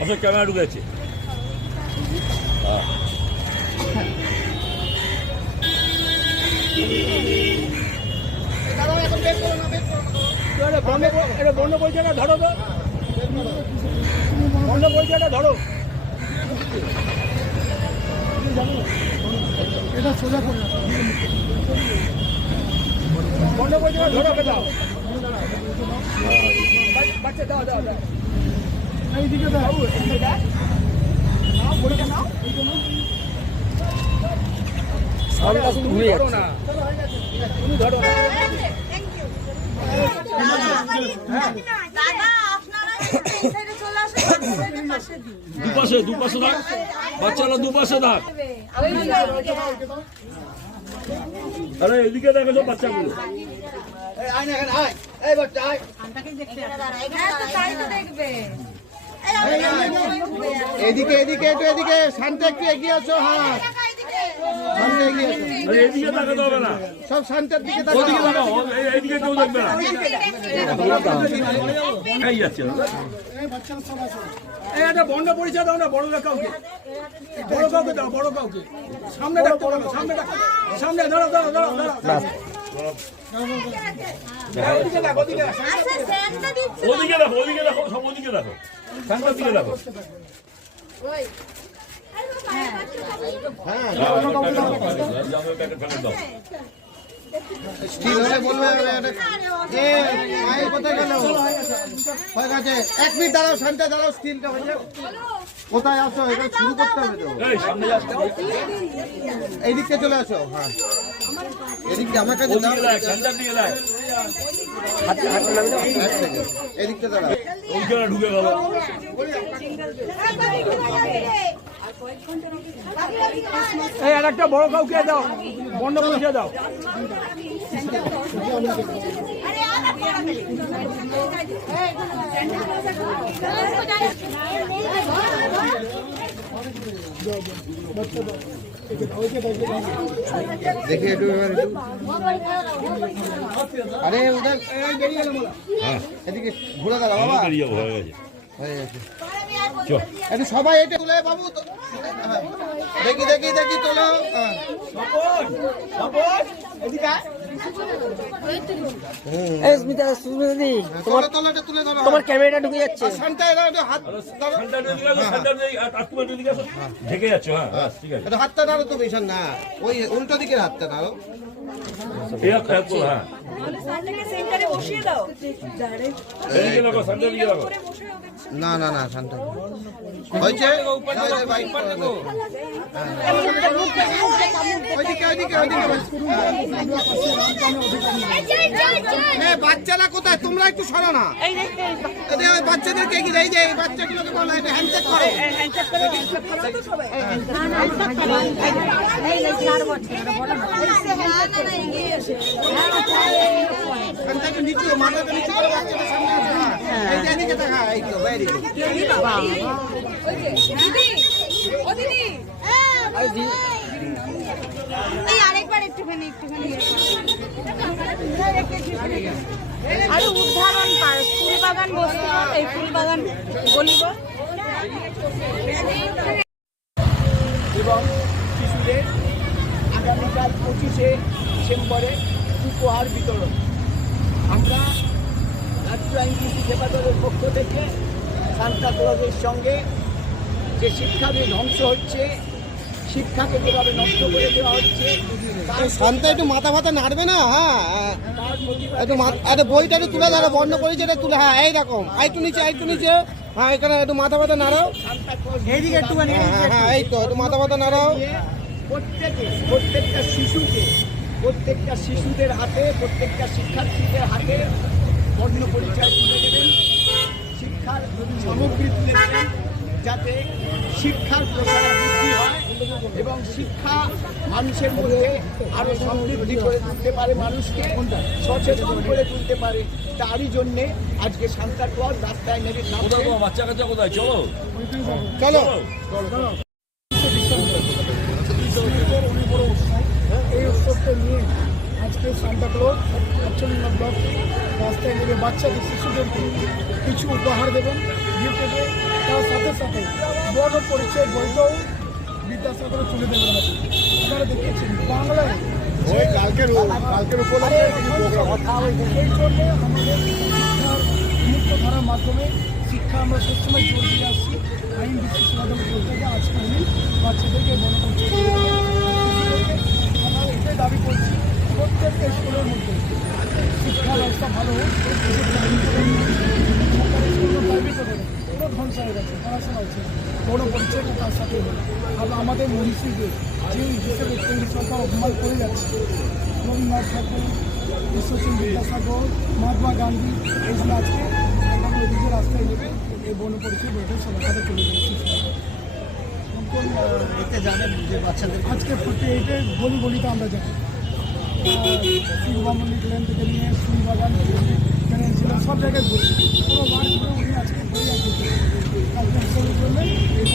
আপনার ক্যামেরা ঢুকেছে। বন্ধ পরিচয়টা ধরো তো, বন্ধ পরিচয়টা ধরো। এটা সোজা করে বন্ধ পরিচয়টা ধরো, দাও বাচ্চা, দাও দাও দাও, এইদিকে দাও, ঘুরে যাচ্ছে না, তুমি ধরো না। দুপাশে দুপাশে থাক, বাচ্চারা দুপাশে থাক। আরে এদিকে দেখো সব বাচ্চাগুলো। এদিকে এদিকে একটু এদিকে, শান্ত একটু এগিয়ে আসো। হ্যাঁ এদিকে তাকাতে হবে না, সব শান্তের দিকে এইদিকে কেউ দেখবে না। এই যাচ্ছে একটা বন্ধ পরিচয় দাও না, বড়রা কাউকে, বড় কাউকে দাও, বড় কাউকে সামনে ডাকতে বলো, সামনে ডাকো, সামনে দাঁড়াও দাঁড়াও দাঁড়াও দাঁড়াও। ওদিকে দেখো, ওদিকে দেখো, ওদিকে দেখো, ওদিকে দেখো, সব ওদিকে দেখো, সামনের দিকে দেখো। স্টিল হলে বলবে কোথায় গেল, হয়ে গেছে। 1 মিনিট দাঁড়াও, শান্তে দাঁড়াও, স্টিলটা হয়ে যাবে। কোথায় আসো, এটা শুরু করতে হবে তো। এই দিককে চলে আসো। হ্যাঁ এদিকটা আমার কাছে দাও, এদিকটা দাঁড়াও। ওইখানে ঢুকে গেল। এই আর একটা বড় কাউকে দাও, বন্ধ পরিচয় দাও। দেখি একটু, আরে উধর এদিকে ঘুরে দাঁড়া বাবা, হয়ে গেছে। একটু সবাই এটা তুলে বাবু, দেখি দেখি দেখি তোলো। তোমার ক্যামেরাটা ঢুকে যাচ্ছে, ঢেকে যাচ্ছে। হ্যাঁ ঠিক আছে, হাতটা নাড়ো তো বেশন না, ওই উল্টো দিকের হাতটা নাড়ো। না না না শান্ত হয়েছে। বাচ্চারা কোথায়, তোমরা একটু সরো না, বাচ্চাদেরকে কি এই যে বাচ্চাগুলোকে বলো এটা হ্যান্ডশেক করো। নিচু মাথাটা নিচু করে বাচ্চাদের সামনে আসো। এদিকে দেখা, এই তো বাইরে আরেকবার একটুখানি আরো উদাহরণ পায়। ফুল বাগান বসতে এই ফুল বাগান গলিব এবং শিশুদের আগামীকাল 25শে ডিসেম্বরে উপহার বিতরণ। আমরা রাজ্য আইনজীবী সেবা দলের পক্ষ থেকে সান্তা ক্লজের সঙ্গে যে শিক্ষা যে ধ্বংস হচ্ছে, শিক্ষাকে যেভাবে নষ্ট করে দেওয়া হচ্ছে, শান্তা একটু মাথা ফাতা নাড়বে না। হ্যাঁ একটু বইটা একটু তুলে ধরো, বন্ধ করেছে এটা তুলে। হ্যাঁ এইরকম, একটু নিচে একটু নিচে। হ্যাঁ এখানে একটু মাথা ফাতা নাড়াও, এইদিকে একটুখানি। হ্যাঁ হ্যাঁ এই তো একটু মাথা ফাতা নাড়াও। প্রত্যেকটা শিশুদের হাতে, প্রত্যেকটা শিক্ষার্থীদের হাতে বর্ণ পরিচয় তুলে দেবেন, শিক্ষার সামগ্রী তুলে দেবেন, যাতে শিক্ষার প্রসার বৃদ্ধি হয় এবং শিক্ষা মানুষের মধ্যে আরো সমৃদ্ধি করে তুলতে পারে, মানুষকে সচেতন করে তুলতে পারে। তারই জন্যে আজকে সান্তা ক্লজ রাস্তায় নেমে বাচ্চা কাচ্চা কোথায়, চলো চলো। এই উৎসবটা নিয়ে আজকে সান্তা ক্লজ 48 ব্লক রাস্তায় নেমে বাচ্চাদের, শিশুদেরকে কিছু উপহার দেবেন। দেবে, তার সাথে সাথে বর্ণ পরিচয় বইটাও বিদ্যাসাগরে তুলে দেবেন না। আপনারা দেখেছেন বাংলায় ওই কালকের উপলক্ষে এই জন্য আমাদের শিক্ষার মুক্তধারার মাধ্যমে শিক্ষা আমরা সবসময় জোর দিয়ে আসছি। আইন ভিত্তিক সমাধান বলতে যে আজকে আমি বাচ্চাদেরকে মনে করছি আমরা এটাই দাবি করছি প্রত্যেকটা স্কুলের মধ্যে শিক্ষা ব্যবস্থা ভালো হোক। সরকারি স্কুল প্রাইভেট হবে পুরো ধ্বংস হয়ে গেছে, পড়াশোনা হচ্ছে বড় পরিচয়টা তার সাথে হবে। আর আমাদের মনীষীদের যে হিসেবে কেন্দ্র সরকার অপমান করে যাচ্ছে, রবীন্দ্রনাথ ঠাকুর, ঈশ্বরচন্দ্র বিদ্যাসাগর, মহাত্মা গান্ধী, এইগুলো আজকে সরকার নিজের রাস্তায় নেবে এই বর্ণ পরিচয় বইটা সবার সাথে চলে যাচ্ছে। এতে জানেন যে বাচ্চাদের আজকে 48-এর গলি গলিতে আমরা যাই, শিববামন্দির লেন থেকে নিয়ে ফুলবাগান এখানে ছিলেন সব জায়গায় ঘুরি, পুরো ওয়ার্ড ঘুরে উনি আজকে ঘুরে আসছে। কালকে উৎসবের জন্য এই